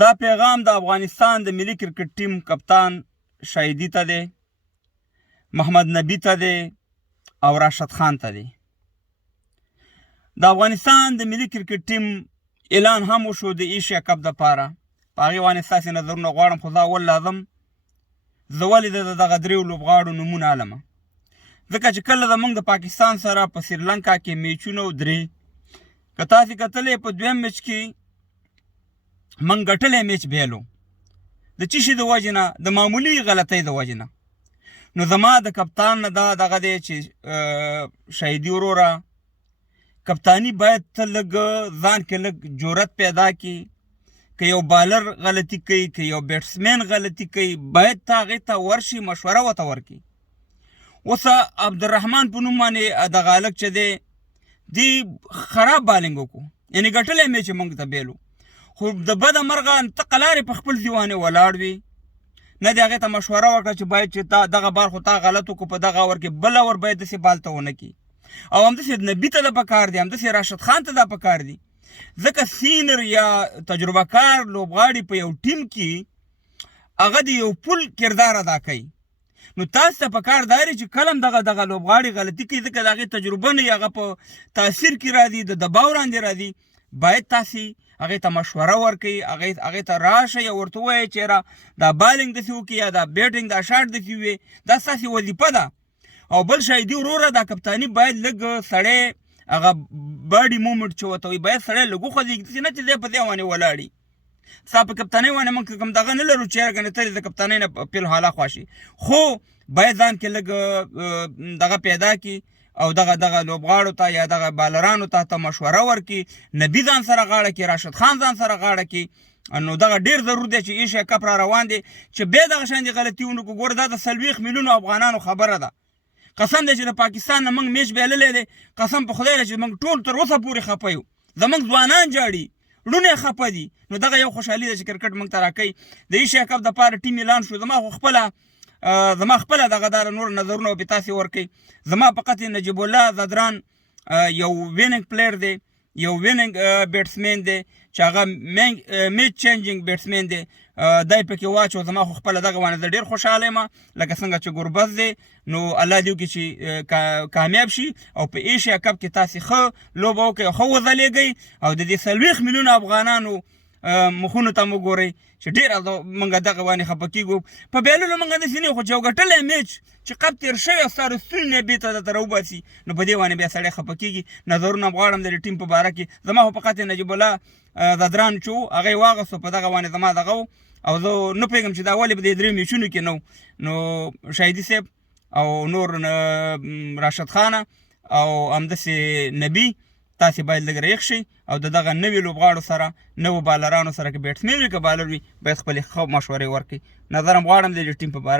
دا پیغام د افغانستان د ملي کرکټ ټیم کپتان شهیدي ته دی، محمد نبي ته دی او راشد خان ته دی. د افغانستان د ملي کرکټ ټیم اعلان هم وشو د ایشیا کپ دپاره. په هغې باندې ستاسې نظرونه غواړم، خو دا اول لازم زه ولې د دغه دریو لوبغاړو نومونه علمه، ځکه چې کله زموږ د پاکستان سره په سریلانکا کې میچونه و درې، که تاسې کتلی په دویم میچ کې موږ ګټلی میچ بیلو د څه شي د وجې نه؟ د معمولي غلطۍ د وجې نه. نو زما د کپتان نه دا دغه دی چې شهیدي وروره، کپتاني باید ته لږ ځان کې لږ جرأت پیدا کړي. که یو بالر غلطي کوي، که یو بیټسمین غلطي کوي، باید ته هغې ته ورشي، مشوره ورته ورکړي. اوس عبدالرحمن په نوم باندې دغه هلک چې دی دی خراب بالنګ وکړو، یعنې ګټلی میچ یې موږ ته بیلو، خو د بده مرغه ته قلارې په خپل ځوانې ولاړ وي، نه د هغې ته مشوره وکړه چې باید چې تا دغه بال خو تا غلط وکړو، په دغه اور کې بل اور باید داسې بال ته ونه کړي. او همداسې نبي ته دا پکار دی، همداسې راشد خان ته دا پکار دی، ځکه سینر یا تجربه کار لوبغاړي په یو ټیم کې هغه د یو پل کردار ادا کوي. نو تاسو ته پکار دا دی چې کله هم دغه لوبغاړي غلطي کوي، ځکه د هغې تجربه نه هغه په تاثیر کې راځي، د دباو لاندې راځي، باید تاسې هغې ته مشوره ورکوي، هغې ته راشئ او ورته ووایئ چې یاره دا بالنګ داسې وکړي یا دا بیټنګ دا شاټ داسې ووایي، دا ستاسې وظیفه ده. او بل شهیدي وروره دا کپتاني باید لږ سړی هغه باډي مومنټ چې ورته وایي باید سړی لږ وخوځېږي، داسې نه چې دی په دې باندې ولاړي. ستا په کپتانۍ باندې موږ کوم دغه نه لرو چې یاره ګنې ته د کپتانۍ نه فی الحال خواشي، خو باید ځان کې لږ دغه پیدا کړي او دغه لوبغاړو ته یا دغه بالرانو ته مشوره ورکړي. نبي ځان سره غاړه کړي، راشد خان ځان سره غاړه کړي. نو دغه ډېر ضرور دی چې ایشیا کپ را روان دی چې بیا دغه شانې غلطي ونه کړو. ګوره دا د 40 میلیونو افغانانو خبره ده. قسم دی چې د پاکستان نه موږ میچ بیللی دی، قسم په خدای دی چې موږ ټول تر اوسه پورې خفه یو، زموږ ځوانان جاړي، لوڼې خفه دي. نو دغه یو خوشحالي ده چې کرکټ موږ ته راکوي. د ایشیا کپ دپاره ټیم اعلان شو، زما خپله دغه داره نور نظرونه به تاسې ورکوي. زما فقط نجیب الله زدران یو ویننګ پلیر دی، یو ویننګ بیټسمین دی چې هغه میچ چینجینګ بیټسمین دی، دی پکې واچو. زما خو خپله دغه باندې زه ډېر خوشحاله یم، لکه څنګه چې ګربز دی. نو الله دې وکړي چې کامیاب شي او په ایشیا کپ کې تاسې ښه لوبه وکړئ، ښه وځلیږئ او د دې 40 میلیونو افغانانو مخونو ته مو ګورئ چې ډېر موږ دغه باندې خفه کېږو. په بیللو موږ داسې نه یو، خو چې یو ګټلی میچ چې قب تېر شوی او ستا رستونې نه بېرته درته راوباسي، نو په دې باندې بیا سړی خفه کېږي. نظرونه غواړم د دې ټیم په باره کې. زما خو فقط نجیب الله زدران چې و هغه یې واغستو، په دغه باندې زما دغه و، او زه نه پوهېږم چې دا ولې په دې 3 میچونو کې نه و. نو شهیدي صاحب او نور راشد خانه او همداسې نبي، تاسې باید لږ ریښ شئ او د دغه نوي لوبغاړو سره، نوو بالرانو سره، که بیټسمین وي که بالر وي، باید خپلې ښه مشورې ورکړئ. نظر هم غواړم د دې ټیم په باره